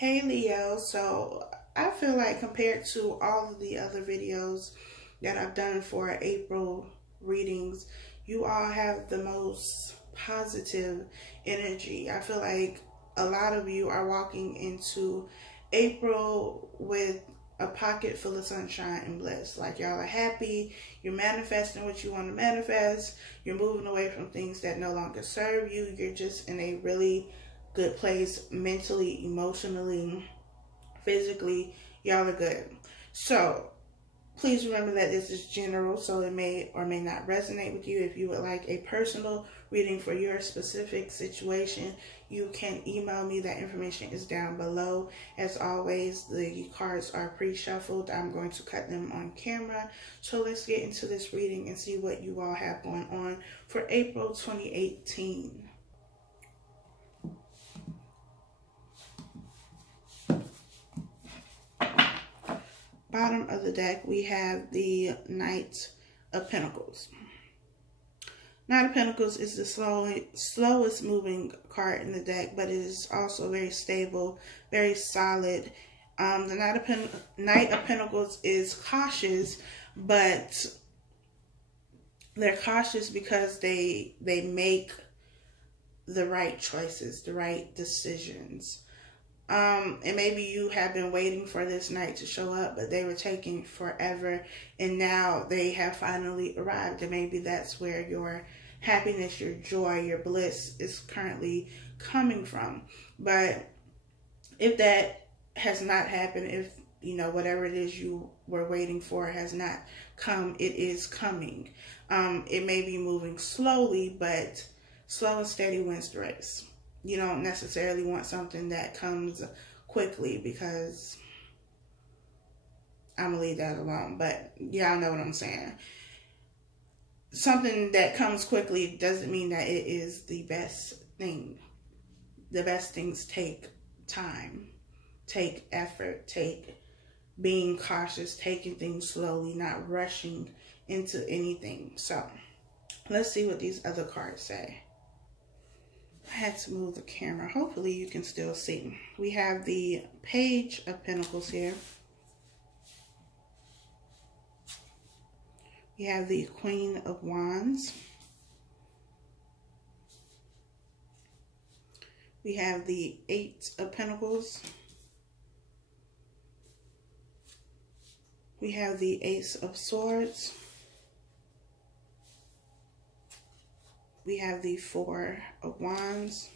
Hey Leo, so I feel like compared to all of the other videos that I've done for April readings, you all have the most positive energy. I feel like a lot of you are walking into April with a pocket full of sunshine and bliss. Like y'all are happy, you're manifesting what you want to manifest, you're moving away from things that no longer serve you, you're just in a really good place mentally, emotionally, physically. Y'all are good. So please remember that this is general, so it may or may not resonate with you. If you would like a personal reading for your specific situation, you can email me. That information is down below. As always, the cards are pre-shuffled. I'm going to cut them on camera. So let's get into this reading and see what you all have going on for April 2018. Bottom of the deck, we have the Knight of Pentacles. Knight of Pentacles is the slowest moving card in the deck, but it is also very stable, very solid. The Knight of Pentacles is cautious, but they're cautious because they make the right choices, the right decisions. And maybe you have been waiting for this knight to show up, but they were taking forever, and now they have finally arrived. And maybe that's where your happiness, your joy, your bliss is currently coming from. But if that has not happened, if whatever it is you were waiting for has not come, it is coming. It may be moving slowly, but slow and steady wins the race. You don't necessarily want something that comes quickly, because I'm going to leave that alone. But y'all know what I'm saying. Something that comes quickly doesn't mean that it is the best thing. The best things take time, take effort, take being cautious, taking things slowly, not rushing into anything. So let's see what these other cards say. I had to move the camera. Hopefully you can still see. We have the Page of Pentacles here. We have the Queen of Wands. We have the Eight of Pentacles. We have the Ace of Swords. We have the Four of Wands.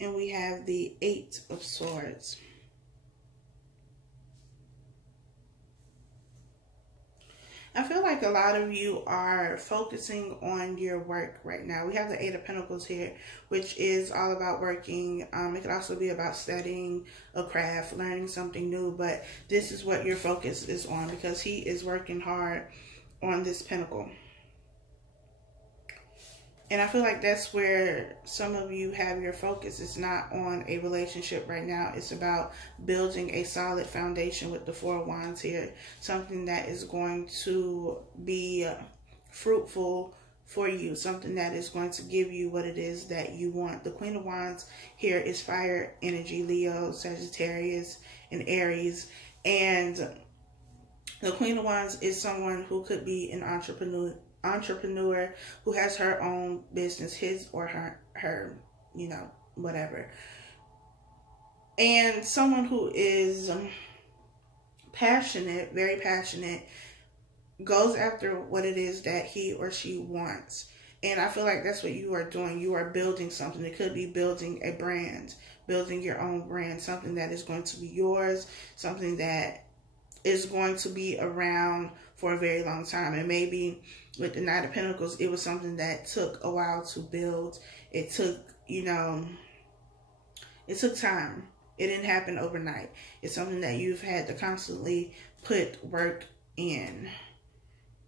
And we have the Eight of Swords. I feel like a lot of you are focusing on your work right now. We have the Eight of Pentacles here, which is all about working. It could also be about studying a craft, learning something new. But this is what your focus is on, because he is working hard on this pentacle. And I feel like that's where some of you have your focus. It's not on a relationship right now. It's about building a solid foundation with the Four of Wands here. Something that is going to be fruitful for you. Something that is going to give you what it is that you want. The Queen of Wands here is fire energy, Leo, Sagittarius, and Aries. And the Queen of Wands is someone who could be an entrepreneur who has her own business, his or her, whatever. And someone who is passionate, very passionate, goes after what it is that he or she wants. And I feel like that's what you are doing. You are building something. It could be building a brand, building your own brand, something that is going to be yours, something that is going to be around for a very long time. And maybe with the Knight of Pentacles, it was something that took a while to build. It took, it took time. It didn't happen overnight. It's something that you've had to constantly put work in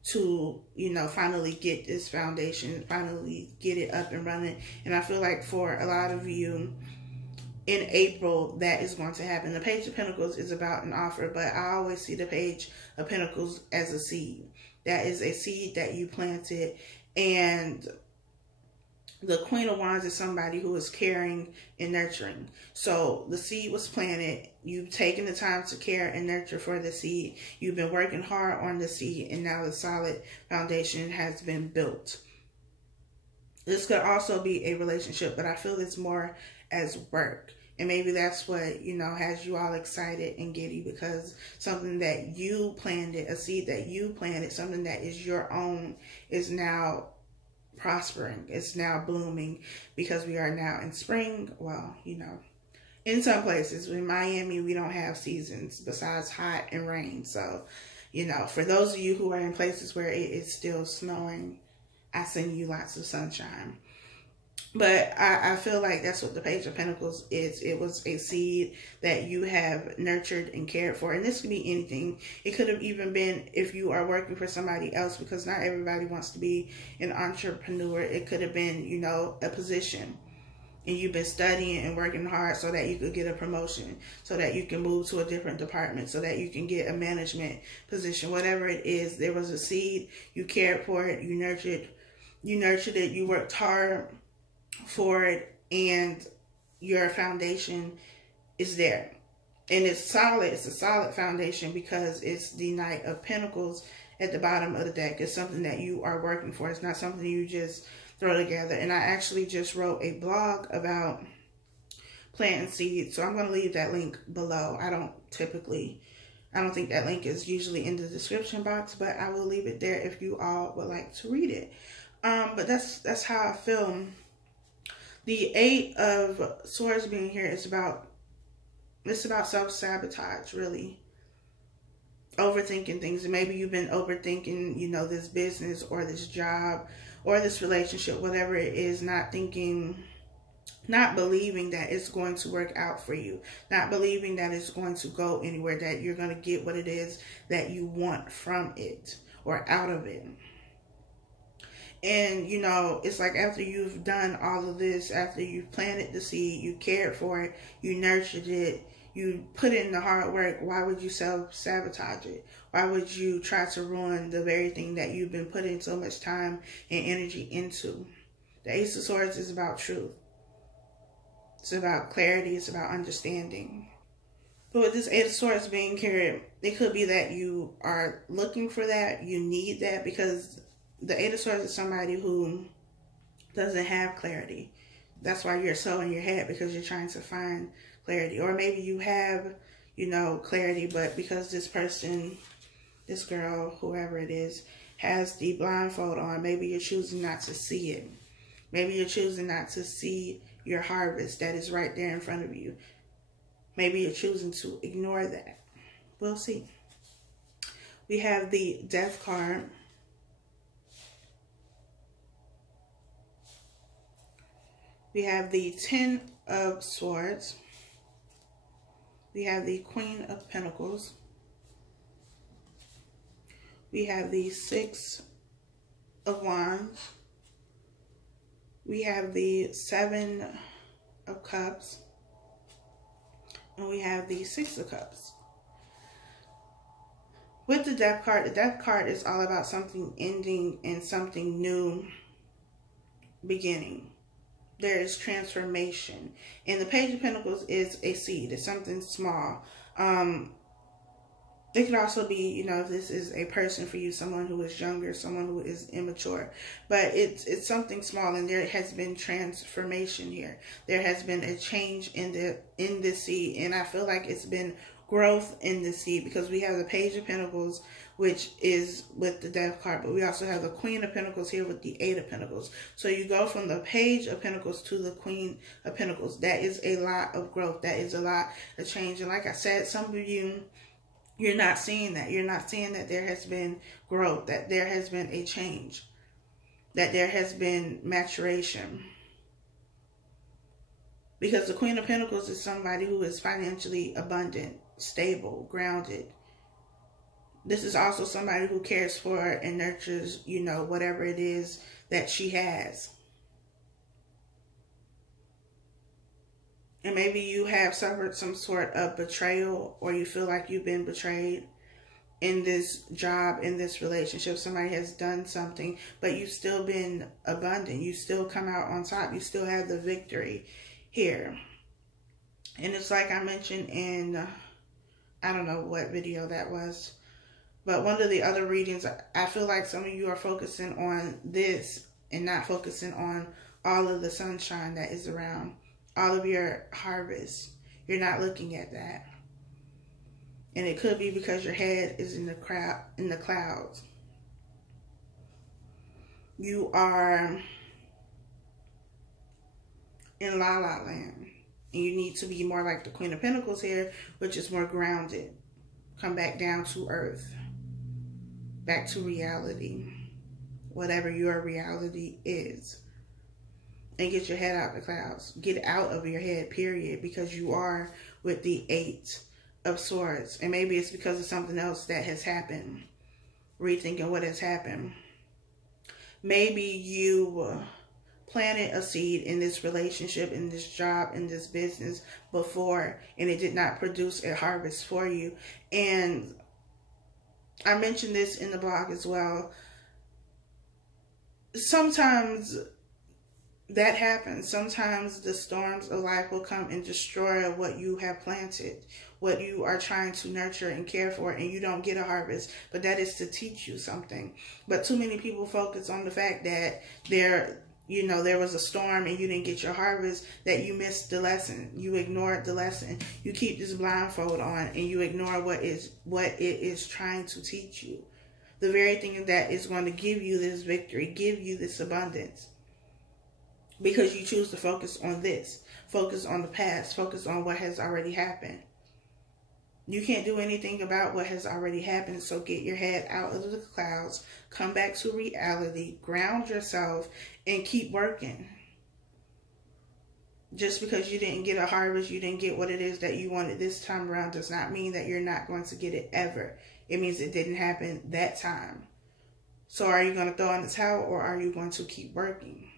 to, finally get this foundation, finally get it up and running. And I feel like for a lot of you, in April, that is going to happen. The Page of Pentacles is about an offer, but I always see the Page of Pentacles as a seed. That is a seed that you planted, and The Queen of Wands is somebody who is caring and nurturing. So the seed was planted. You've taken the time to care and nurture for the seed. You've been working hard on the seed, and now the solid foundation has been built. This could also be a relationship, but I feel it's more as work. And maybe that's what, you know, has you all excited and giddy, because something that you planted, a seed that you planted, something that is your own, is now prospering. It's now blooming, because we are now in spring. Well, you know, in some places, in Miami, we don't have seasons besides hot and rain. So, you know, for those of you who are in places where it is still snowing, I send you lots of sunshine. But I feel like that's what the Page of Pentacles is. It was a seed that you have nurtured and cared for. And this could be anything. It could have even been if you are working for somebody else, because not everybody wants to be an entrepreneur. It could have been, you know, a position. And you've been studying and working hard so that you could get a promotion, so that you can move to a different department, so that you can get a management position. Whatever it is, there was a seed. You cared for it. You nurtured it. You worked hard for it, and your foundation is there, and it's solid. It's a solid foundation because it's the Knight of Pentacles at the bottom of the deck. It's something that you are working for. It's not something you just throw together. And I actually just wrote a blog about planting seeds, so I'm going to leave that link below. I don't think that link is usually in the description box, but I will leave it there if you all would like to read it. But that's how I feel. The Eight of Swords being here is about self-sabotage, really. Overthinking things. And maybe you've been overthinking, you know, this business or this job or this relationship, whatever it is, not believing that it's going to work out for you, not believing that it's going to go anywhere, that you're going to get what it is that you want from it or out of it. And, you know, it's like after you've done all of this, after you've planted the seed, you cared for it, you nurtured it, you put in the hard work, why would you self-sabotage it? Why would you try to ruin the very thing that you've been putting so much time and energy into? The Ace of Swords is about truth. It's about clarity. It's about understanding. But with this Eight of Swords being here, it could be that you are looking for that, you need that, because the Eight of Swords is somebody who doesn't have clarity. That's why you're so in your head, because you're trying to find clarity. Or maybe you have, you know, clarity, but because this person, this girl, whoever it is, has the blindfold on, maybe you're choosing not to see it. Maybe you're choosing not to see your harvest that is right there in front of you. Maybe you're choosing to ignore that. We'll see. We have the Death card. We have the Ten of Swords. We have the Queen of Pentacles. We have the Six of Wands. We have the Seven of Cups. And we have the Six of Cups. With the Death card is all about something ending and something new beginning. There is transformation. And the Page of Pentacles is a seed. It's something small. It could also be, you know, if this is a person for you, someone who is younger, someone who is immature. But it's something small, and there has been transformation here. There has been a change in the seed, and I feel like it's been growth in the seed, because we have the Page of Pentacles, which is with the Death card, but we also have the Queen of Pentacles here with the Eight of Pentacles. So you go from the Page of Pentacles to the Queen of Pentacles. That is a lot of growth. That is a lot of change. And like I said, some of you, you're not seeing that. You're not seeing that there has been growth, that there has been a change, that there has been maturation. Because the Queen of Pentacles is somebody who is financially abundant, stable, grounded. This is also somebody who cares for and nurtures, you know, whatever it is that she has. And maybe you have suffered some sort of betrayal, or you feel like you've been betrayed. in this job, in this relationship. Somebody has done something, but you've still been abundant. You still come out on top. You still have the victory here. And it's like I mentioned in, I don't know what video that was, but one of the other readings, I feel like some of you are focusing on this and not focusing on all of the sunshine that is around, all of your harvest. You're not looking at that. And it could be because your head is in the clouds. You are in La La Land. And you need to be more like the Queen of Pentacles here, which is more grounded. Come back down to earth. Back to reality. Whatever your reality is. And get your head out of the clouds. Get out of your head, period. Because you are with the 8 of Swords. And maybe it's because of something else that has happened. Rethinking what has happened. Maybe you planted a seed in this relationship, in this job, in this business before, and it did not produce a harvest for you. And I mentioned this in the blog as well. Sometimes that happens. Sometimes the storms of life will come and destroy what you have planted, what you are trying to nurture and care for, and you don't get a harvest. But that is to teach you something. But too many people focus on the fact that there was a storm and you didn't get your harvest, that you missed the lesson. You ignored the lesson. You keep this blindfold on and you ignore what it is trying to teach you. The very thing that is going to give you this victory, give you this abundance. Because you choose to focus on this. Focus on the past. Focus on what has already happened. You can't do anything about what has already happened, so get your head out of the clouds, come back to reality, ground yourself, and keep working. Just because you didn't get a harvest, you didn't get what it is that you wanted this time around, does not mean that you're not going to get it ever. It means it didn't happen that time. So are you going to throw in the towel, or are you going to keep working?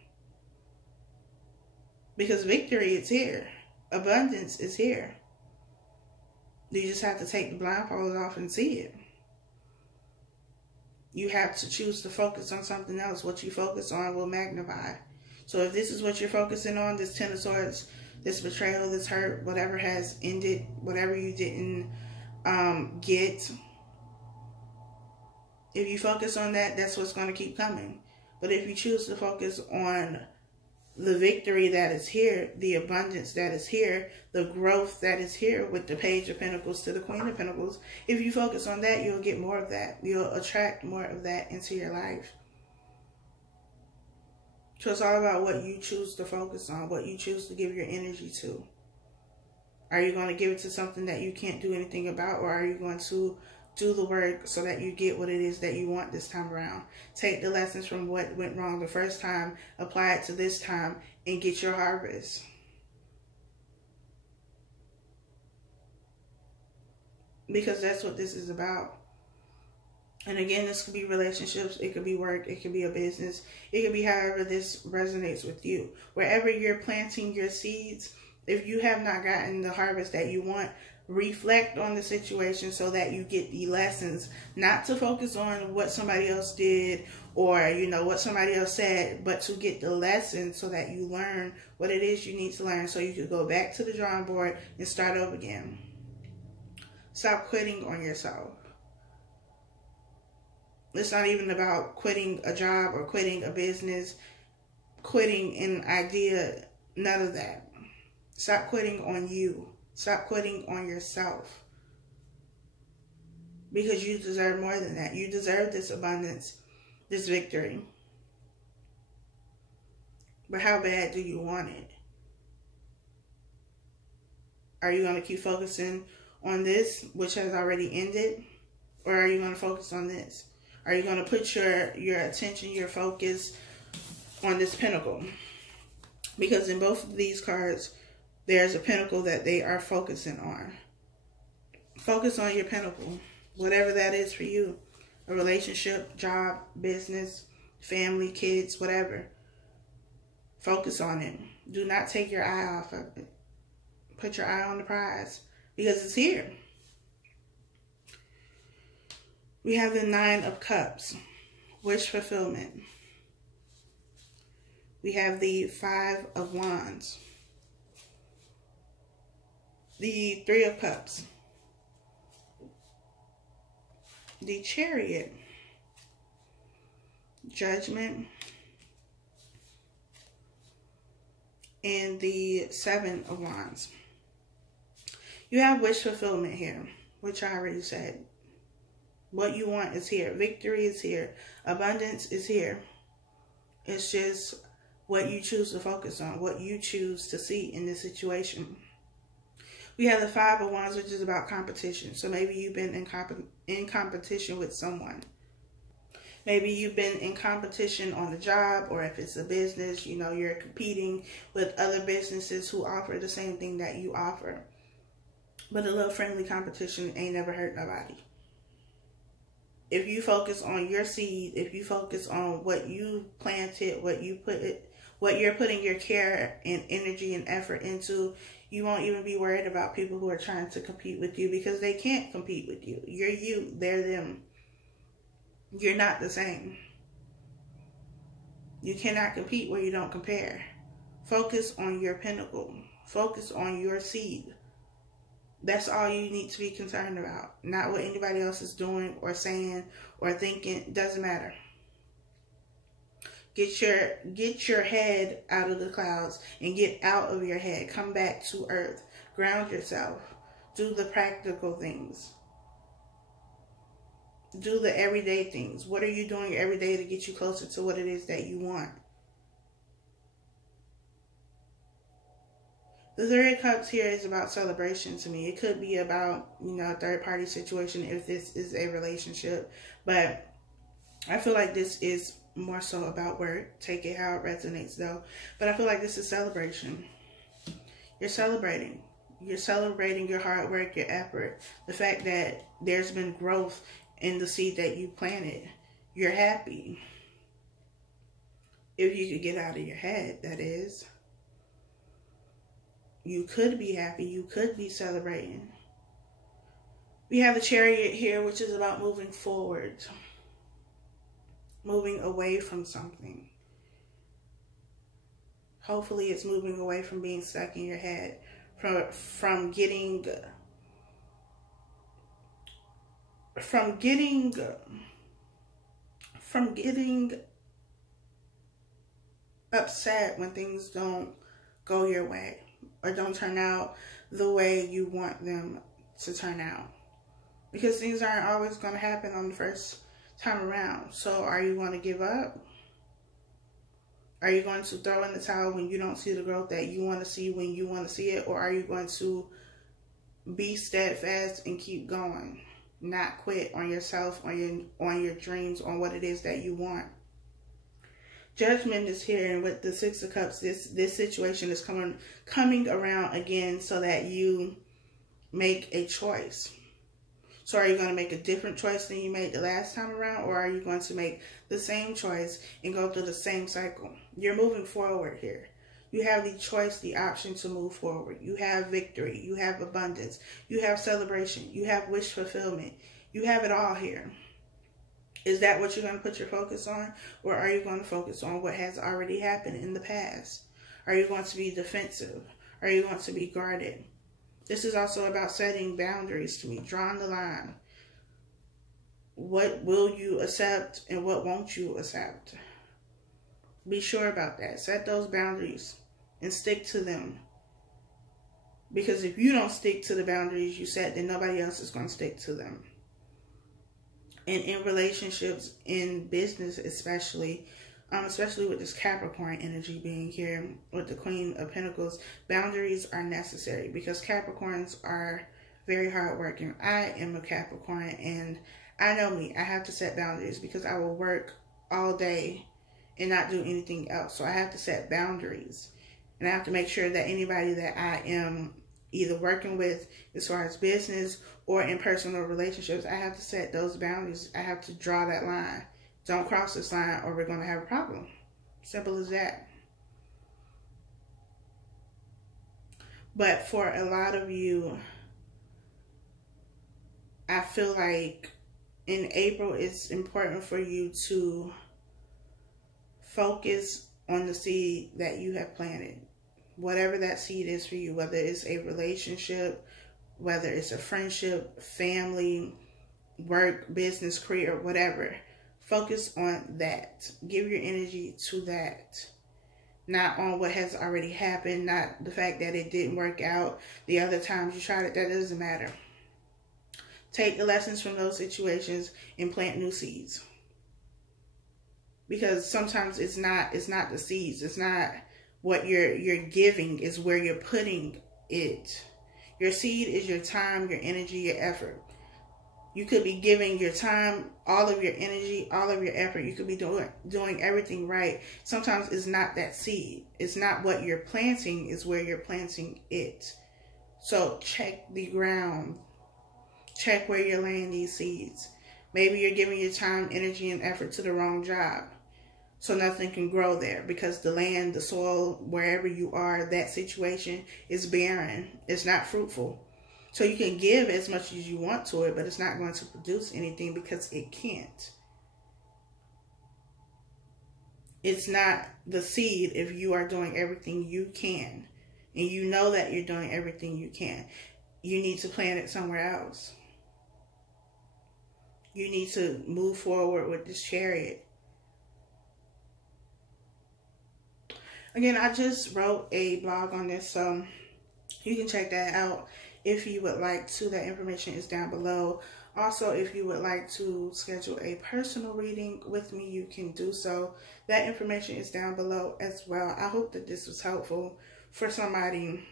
Because victory is here. Abundance is here. You just have to take the blindfold off and see it. You have to choose to focus on something else. What you focus on will magnify. So if this is what you're focusing on, this 10 of Swords, this betrayal, this hurt, whatever has ended, whatever you didn't get, if you focus on that, that's what's going to keep coming. But if you choose to focus on the victory that is here, the abundance that is here, the growth that is here with the Page of Pentacles to the Queen of Pentacles, if you focus on that, you'll get more of that. You'll attract more of that into your life. So it's all about what you choose to focus on, what you choose to give your energy to. Are you going to give it to something that you can't do anything about, or are you going to do the work so that you get what it is that you want this time around? Take the lessons from what went wrong the first time, apply it to this time, and get your harvest. Because that's what this is about. And again, this could be relationships, it could be work, it could be a business, it could be however this resonates with you. Wherever you're planting your seeds, if you have not gotten the harvest that you want, reflect on the situation so that you get the lessons, not to focus on what somebody else did or, what somebody else said, but to get the lessons so that you learn what it is you need to learn so you can go back to the drawing board and start over again. Stop quitting on yourself. It's not even about quitting a job or quitting a business, quitting an idea, none of that. Stop quitting on you. Stop quitting on yourself. Because you deserve more than that. You deserve this abundance, this victory. But how bad do you want it? Are you going to keep focusing on this, which has already ended? Or are you going to focus on this? Are you going to put your attention, your focus on this pentacle? Because in both of these cards, there's a pentacle that they are focusing on. Focus on your pentacle. Whatever that is for you. A relationship, job, business, family, kids, whatever. Focus on it. Do not take your eye off of it. Put your eye on the prize. Because it's here. We have the 9 of Cups, wish fulfillment. We have the 5 of Wands, the 3 of Cups, the Chariot, Judgment, and the 7 of Wands. You have wish fulfillment here, which I already said. What you want is here. Victory is here. Abundance is here. It's just what you choose to focus on, what you choose to see in this situation. We have the 5 of Wands, which is about competition. So maybe you've been in competition with someone. Maybe you've been in competition on the job, or if it's a business, you know, you're competing with other businesses who offer the same thing that you offer. But a little friendly competition ain't never hurt nobody. If you focus on your seed, if you focus on what you planted, what you're putting your care and energy and effort into, you won't even be worried about people who are trying to compete with you, because they can't compete with you. You're you, they're them. You're not the same. You cannot compete where you don't compare. Focus on your pinnacle. Focus on your seed. That's all you need to be concerned about. Not what anybody else is doing or saying or thinking. Doesn't matter. Get your head out of the clouds and get out of your head. Come back to earth. Ground yourself. Do the practical things. Do the everyday things. What are you doing every day to get you closer to what it is that you want? The 3 of Cups here is about celebration to me. It could be about, you know, a third-party situation if this is a relationship. But I feel like this is more so about work. Take it how it resonates, though. But I feel like this is celebration. You're celebrating. You're celebrating your hard work, your effort. The fact that there's been growth in the seed that you planted. You're happy. If you could get out of your head, that is. You could be happy. You could be celebrating. We have the Chariot here, which is about moving forward. Moving away from something. Hopefully it's moving away from being stuck in your head. From getting upset when things don't go your way or don't turn out the way you want them to turn out. Because things aren't always going to happen on the first time around. So are you going to give up? Are you going to throw in the towel when you don't see the growth that you want to see when you want to see it? Or are you going to be steadfast and keep going? Not quit on yourself, on your dreams, on what it is that you want. Judgment is here, and with the 6 of Cups, this situation is coming around again so that you make a choice. So are you going to make a different choice than you made the last time around, or are you going to make the same choice and go through the same cycle? You're moving forward here. You have the choice, the option to move forward. You have victory. You have abundance. You have celebration. You have wish fulfillment. You have it all here. Is that what you're going to put your focus on? Or are you going to focus on what has already happened in the past? Are you going to be defensive? Are you going to be guarded? This is also about setting boundaries to me, drawing the line. What will you accept and what won't you accept? Be sure about that. Set those boundaries and stick to them. Because if you don't stick to the boundaries you set, then nobody else is going to stick to them. And in relationships, in business especially with this Capricorn energy being here with the Queen of Pentacles, boundaries are necessary because Capricorns are very hardworking. I am a Capricorn, and I know me. I have to set boundaries because I will work all day and not do anything else. So I have to set boundaries, and I have to make sure that anybody that I am either working with as far as business or in personal relationships, I have to set those boundaries. I have to draw that line. Don't cross this line or we're going to have a problem. Simple as that. But for a lot of you, I feel like in April, it's important for you to focus on the seed that you have planted. Whatever that seed is for you, whether it's a relationship, whether it's a friendship, family, work, business, career, whatever. Focus on that. Give your energy to that. Not on what has already happened, not the fact that it didn't work out the other times you tried it. That doesn't matter. Take the lessons from those situations and plant new seeds. Because sometimes it's not the seeds. It's not what you're giving, is where you're putting it. Your seed is your time, your energy, your effort. You could be giving your time, all of your energy, all of your effort. You could be doing everything right. Sometimes it's not that seed. It's not what you're planting, it's where you're planting it. So check the ground. Check where you're laying these seeds. Maybe you're giving your time, energy, and effort to the wrong job. So nothing can grow there because the land, the soil, wherever you are, that situation is barren. It's not fruitful. So you can give as much as you want to it, but it's not going to produce anything because it can't. It's not the seed if you are doing everything you can. And you know that you're doing everything you can. You need to plant it somewhere else. You need to move forward with this Chariot. Again, I just wrote a blog on this, so you can check that out if you would like to. That information is down below. Also, if you would like to schedule a personal reading with me, you can do so. That information is down below as well. I hope that this was helpful for somebody,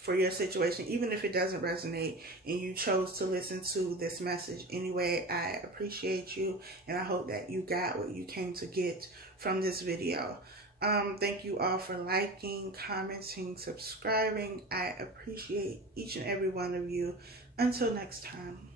for your situation, even if it doesn't resonate and you chose to listen to this message anyway. I appreciate you, and I hope that you got what you came to get from this video. Thank you all for liking, commenting, subscribing. I appreciate each and every one of you. Until next time.